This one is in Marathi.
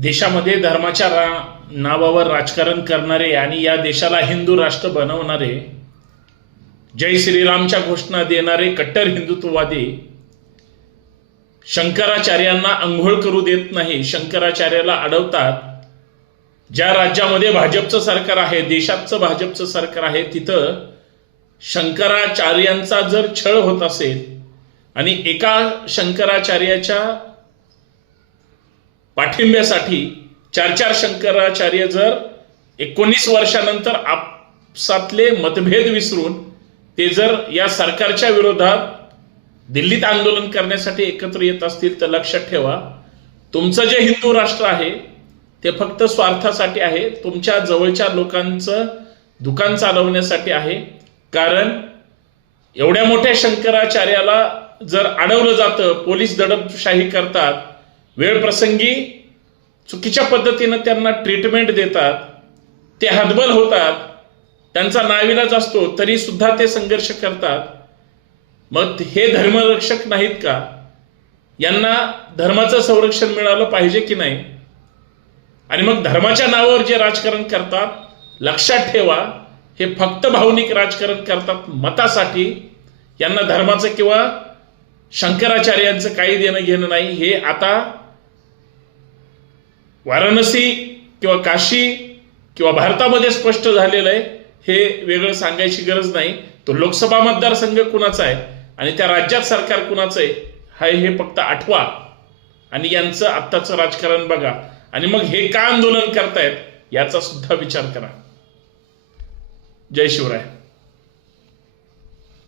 देशामध्ये धर्माच्या नावावर राजकारण करणारे आणि या देशाला हिंदू राष्ट्र बनवणारे, जय श्रीरामच्या घोषणा देणारे कट्टर हिंदुत्ववादी शंकराचार्यांना अंघोळ करू देत नाही, शंकराचार्याला अडवतात. ज्या राज्यामध्ये भाजपचं सरकार आहे, देशाचं भाजपचं सरकार आहे, तिथं शंकराचार्यांचा जर छळ होत असेल आणि एका शंकराचार्याच्या पाठिंब्यासाठी चार शंकराचार्य जर 19 वर्षानंतर आपसातले मतभेद विसरून ते जर या सरकारच्या विरोधात दिल्लीत आंदोलन करण्यासाठी एकत्र येत असतील, तर लक्षात ठेवा, तुमचं जे हिंदू राष्ट्र आहे ते फक्त स्वार्थासाठी आहे, तुमच्या जवळच्या लोकांचं दुकान चालवण्यासाठी आहे. कारण एवढ्या मोठ्या शंकराचार्याला जर अडवलं जातं, पोलीस दडपशाही करतात, वेळ प्रसंगी चुकीच्या पद्धतीनं त्यांना ट्रीटमेंट देतात, ते हतबल होतात, त्यांचा नाविलाज असतो तरी सुद्धा ते संघर्ष करतात. मग हे धर्मरक्षक नाहीत का? यांना धर्माचं संरक्षण मिळालं पाहिजे की नाही? आणि मग धर्माच्या नावावर जे राजकारण करतात, लक्षात ठेवा, हे फक्त भावनिक राजकारण करतात मतासाठी. यांना धर्माचं किंवा शंकराचार्यांचं काही देणं घेणं नाही. हे आता वाराणसी किंवा काशी किंवा भारतामध्ये स्पष्ट झालेलं आहे. हे वेगळं सांगायची गरज नाही. तो लोकसभा मतदारसंघ कुणाचा आहे आणि त्या राज्यात सरकार कुणाचं आहे हे फक्त आठवा आणि यांचं आत्ताचं राजकारण बघा. आणि मग हे का आंदोलन करतायत याचा सुद्धा विचार करा. जय शिवराय.